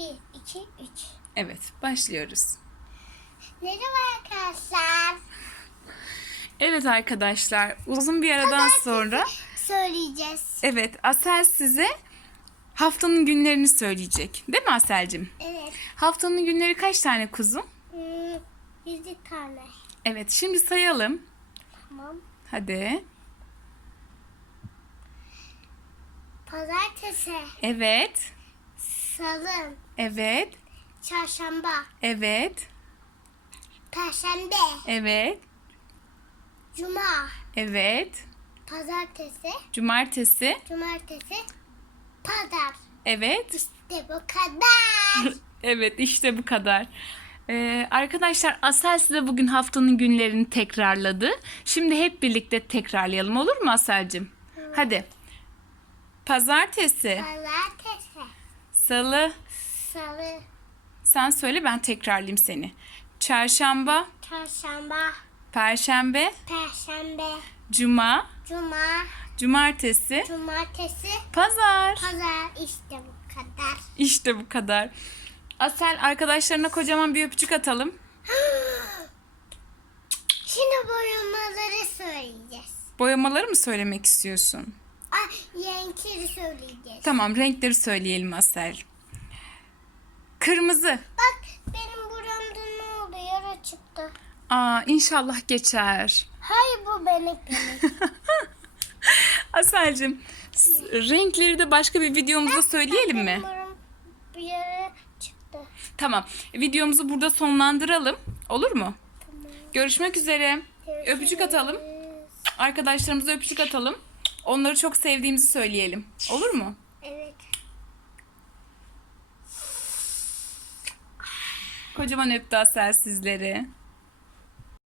Bir, iki, üç. Evet, başlıyoruz. Merhaba arkadaşlar. Evet arkadaşlar, uzun bir aradan sonra Söyleyeceğiz. evet Asel size haftanın günlerini söyleyecek. Değil mi Aselcim? Evet. Haftanın günleri kaç tane kuzum? Hmm, yüzü tane. Evet, şimdi sayalım. Tamam. Hadi. Pazartesi, Evet. Salı, Evet. çarşamba, Evet. perşembe, Evet. cuma, Evet. pazartesi, Cumartesi. cumartesi, pazar. Evet. İşte bu kadar. Evet işte bu kadar. Ee, arkadaşlar Asel size bugün haftanın günlerini tekrarladı. Şimdi hep birlikte tekrarlayalım olur mu Asel'cim? Hadi. Pazartesi, Pazartesi, salı, salı, sen söyle ben tekrarlayayım seni. Çarşamba, çarşamba, perşembe, perşembe, cuma, cuma, cumartesi, cumartesi, pazar. pazar. İşte bu kadar. İşte bu kadar. Asel arkadaşlarına kocaman bir öpücük atalım. Şimdi boyamaları söyleyeceğiz. Boyamaları mı söylemek istiyorsun? Ay, renkleri söyleyeceğiz. Tamam renkleri söyleyelim Asel. Kırmızı. Bak benim buramda ne oldu? Yara çıktı. Aa inşallah geçer. Hayır bu benim benim. Aselcim renkleri de başka bir videomuzda söyleyelim mi? Benim buram bir yara çıktı. Tamam. Videomuzu burada sonlandıralım. Olur mu? Görüşmek üzere. Öpücük atalım. Arkadaşlarımıza öpücük atalım. Onları çok sevdiğimizi söyleyelim. Olur mu? Evet. Kocaman öptü Asel sizleri.